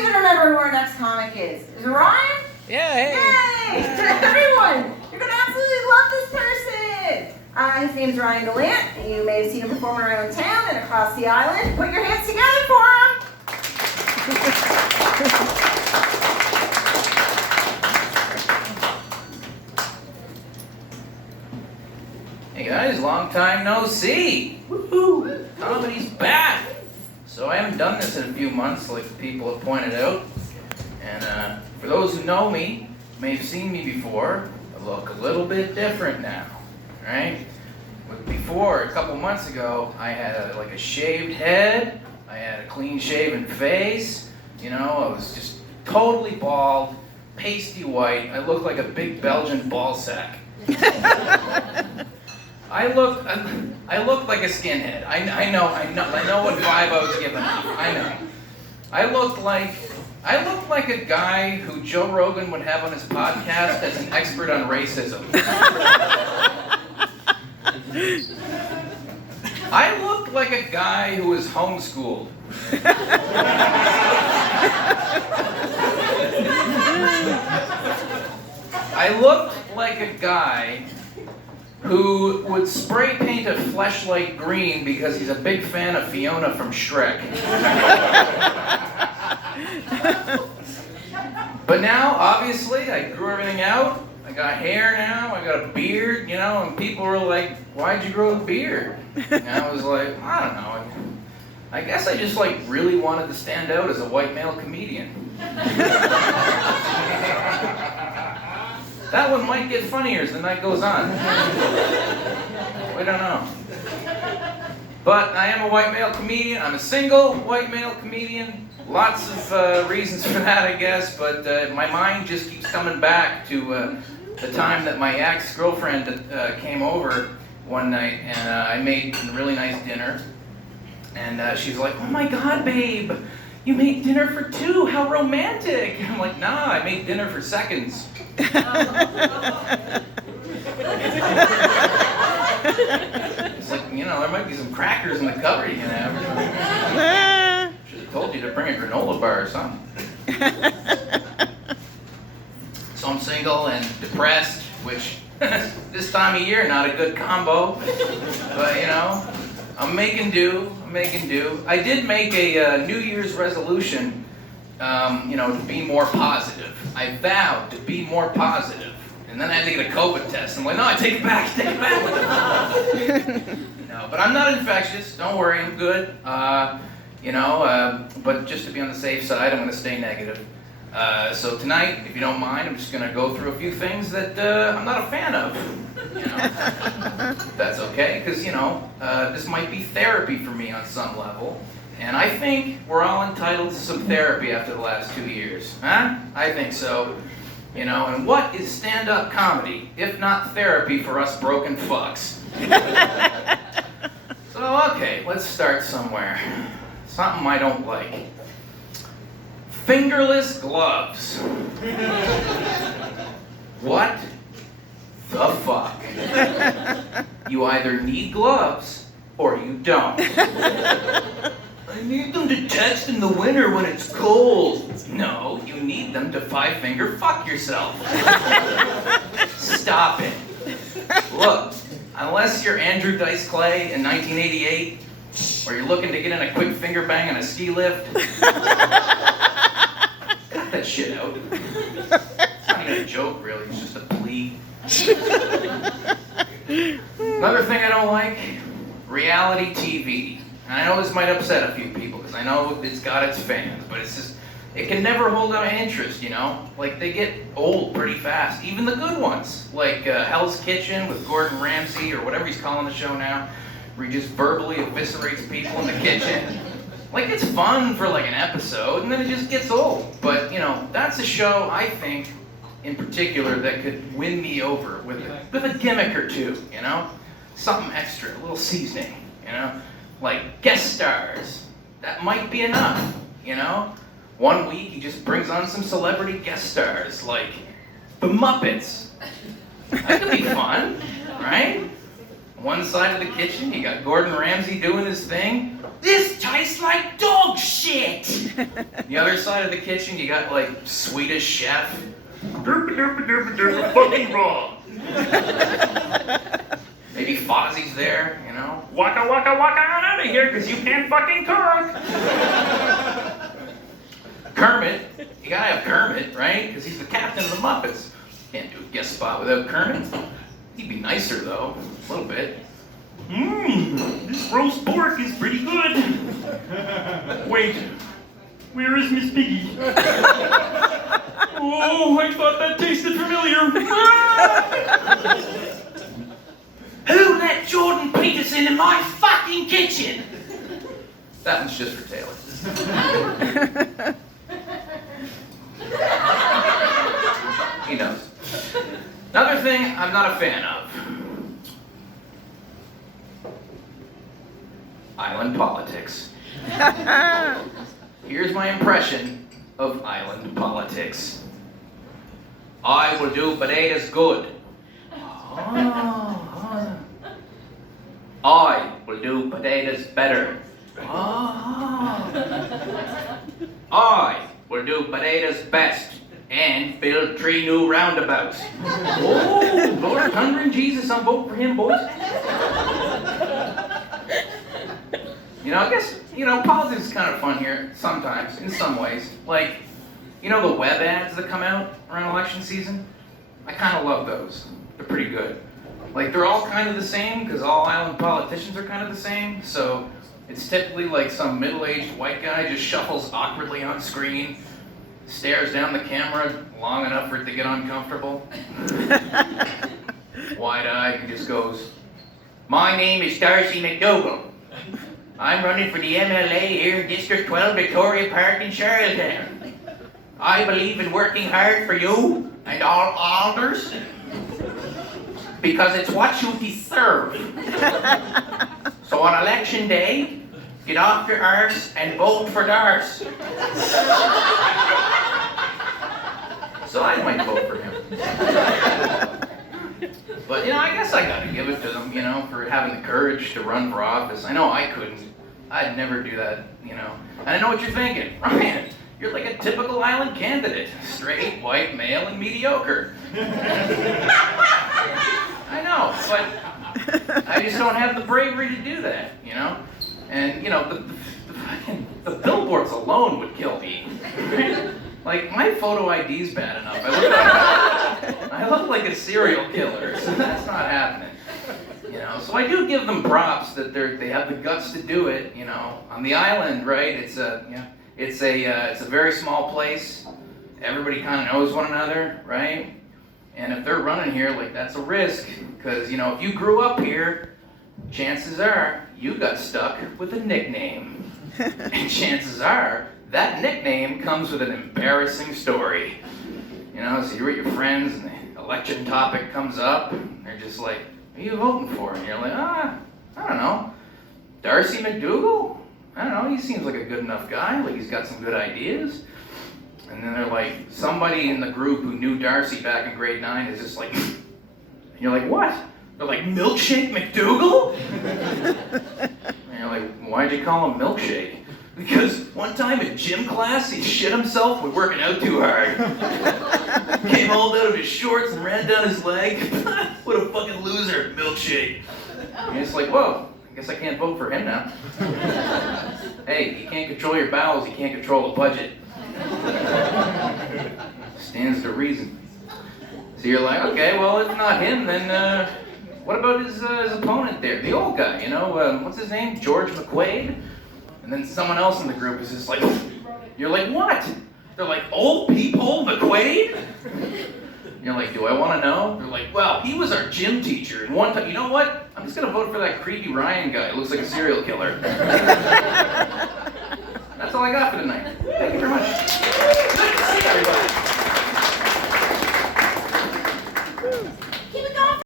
even remember who our next comic is. Is it Ryan? Yeah, hey. Yay! Everyone, you're going to absolutely love this person. His name's Ryan Gallant. You may have seen him perform around town and across the island. Put your hands together for him. Hey guys, long time no see. Woohoo! Comedy's back. So I haven't done this in a few months, like people have pointed out. And for those who know me, may have seen me before. I look a little bit different now, right? Before, a couple months ago, I had a shaved head. I had a clean-shaven face. You know, I was just totally bald, pasty white. I looked like a big Belgian ball sack. I looked like a skinhead. I know what vibe I was giving off. I know. I looked like a guy who Joe Rogan would have on his podcast as an expert on racism. I looked like a guy who was homeschooled. I looked like a guy who would spray paint a fleshlight green because he's a big fan of Fiona from Shrek. But now, obviously, I grew everything out. I got hair now, I got a beard, you know, and people were like, why'd you grow a beard? And I was like, I don't know. I guess I just really wanted to stand out as a white male comedian. That one might get funnier as the night goes on. We don't know. But I am a white male comedian. I'm a single white male comedian. Lots of reasons for that, I guess, but my mind just keeps coming back to the time that my ex-girlfriend came over one night, and I made a really nice dinner. And she's like, oh my God, babe, you made dinner for two, how romantic. I'm like, nah, I made dinner for seconds. It's like, you know, there might be some crackers in the cupboard you can have. Should have told you to bring a granola bar or something. So I'm single and depressed, which this time of year, not a good combo. But, you know, I'm making do. I did make a New Year's resolution, you know, to be more positive. I vowed to be more positive. And then I had to get a COVID test. I'm like, no, I take it back. No, but I'm not infectious. Don't worry, I'm good. You know, but just to be on the safe side, I'm going to stay negative. So tonight, if you don't mind, I'm just going to go through a few things that I'm not a fan of. You know, that's okay, because, you know, this might be therapy for me on some level. And I think we're all entitled to some therapy after the last 2 years. Huh? I think so. You know, and what is stand-up comedy, if not therapy for us broken fucks? So, okay, let's start somewhere. Something I don't like. Fingerless gloves. What the fuck? You either need gloves or you don't. I need them to text in the winter when it's cold. No, you need them to five-finger fuck yourself. Stop it. Look, unless you're Andrew Dice Clay in 1988, or you're looking to get in a quick finger bang on a ski lift, cut that shit out. It's not even a joke, really. It's just a plea. Another thing I don't like, reality TV. And I know this might upset a few people, because I know it's got its fans, but it's just, it can never hold out interest, you know? Like, they get old pretty fast, even the good ones, like Hell's Kitchen with Gordon Ramsay, or whatever he's calling the show now, where he just verbally eviscerates people in the kitchen. Like, it's fun for like an episode, and then it just gets old. But, you know, that's a show, I think, in particular, that could win me over with a gimmick or two, you know? Something extra, a little seasoning, you know? Like guest stars. That might be enough, you know? One week he just brings on some celebrity guest stars, like the Muppets. That could be fun, right? One side of the kitchen, you got Gordon Ramsay doing his thing. This tastes like dog shit! The other side of the kitchen, you got like Swedish chef. Derpa derpa derpa derpa fucking raw. Maybe Fozzie's there, you know? Waka waka waka on out of here because you can't fucking cook! Kermit, you gotta have Kermit, right? Because he's the captain of the Muppets. Can't do a guest spot without Kermit. He'd be nicer though, a little bit. This roast pork is pretty good. Wait, where is Miss Piggy? Oh, I thought that tasted familiar. Who let Jordan Peterson in my fucking kitchen? That one's just for Taylor. He knows. Another thing I'm not a fan of. Island politics. Here's my impression of island politics. I will do potatoes good. I will do potatoes better. I will do potatoes best and build 3 new roundabouts. Oh, Lord, thunder and Jesus, I'm voting for him, boys. You know, I guess, politics is kind of fun here sometimes, in some ways. Like, the web ads that come out around election season? I kind of love those. They're pretty good. Like, they're all kind of the same, because all island politicians are kind of the same. So, it's typically like some middle-aged white guy just shuffles awkwardly on screen, stares down the camera long enough for it to get uncomfortable. Wide-eyed and just goes, "My name is Darcy McDougall. I'm running for the MLA here in District 12, Victoria Park in Charlottetown. I believe in working hard for you and all alders because it's what you deserve. So on election day, get off your arse and vote for Darce." So I might vote for him. But, I guess I gotta give it to them, for having the courage to run for office. I know I couldn't. I'd never do that, And I know what you're thinking. Ryan, you're like a typical island candidate. Straight, white, male, and mediocre. I know, but I just don't have the bravery to do that, And, the billboards alone would kill me. Like, my photo ID's bad enough. I look like a serial killer, so that's not happening. So I do give them props that they have the guts to do it. On the island, right? It's a very small place. Everybody kind of knows one another, right? And if they're running here, like, that's a risk, because if you grew up here, chances are you got stuck with a nickname, and chances are that nickname comes with an embarrassing story. So you're with your friends and the election topic comes up, and they're just like, "Who are you voting for?" And you're like, I don't know. Darcy McDougall? I don't know, he seems like a good enough guy, like he's got some good ideas. And then they're like, somebody in the group who knew Darcy back in grade 9 is just like, and you're like, what? They're like, "Milkshake McDougall?" And you're like, "Why'd you call him Milkshake?" "Because one time in gym class, he shit himself with working out too hard. Came hauled out of his shorts and ran down his leg. What a fucking loser, Milkshake." And it's like, whoa, I guess I can't vote for him now. Hey, you can't control your bowels, you can't control a budget. Stands to reason. So you're like, okay, well, if not him, then what about his opponent there? The old guy, what's his name? George McQuaid? And then someone else in the group is just like, you're like, what? They're like, "Old peephole McQuaid?" You're like, "Do I want to know?" They're like, "Well, he was our gym teacher. And one time, you know what? I'm just going to vote for that creepy Ryan guy. Looks like a serial killer."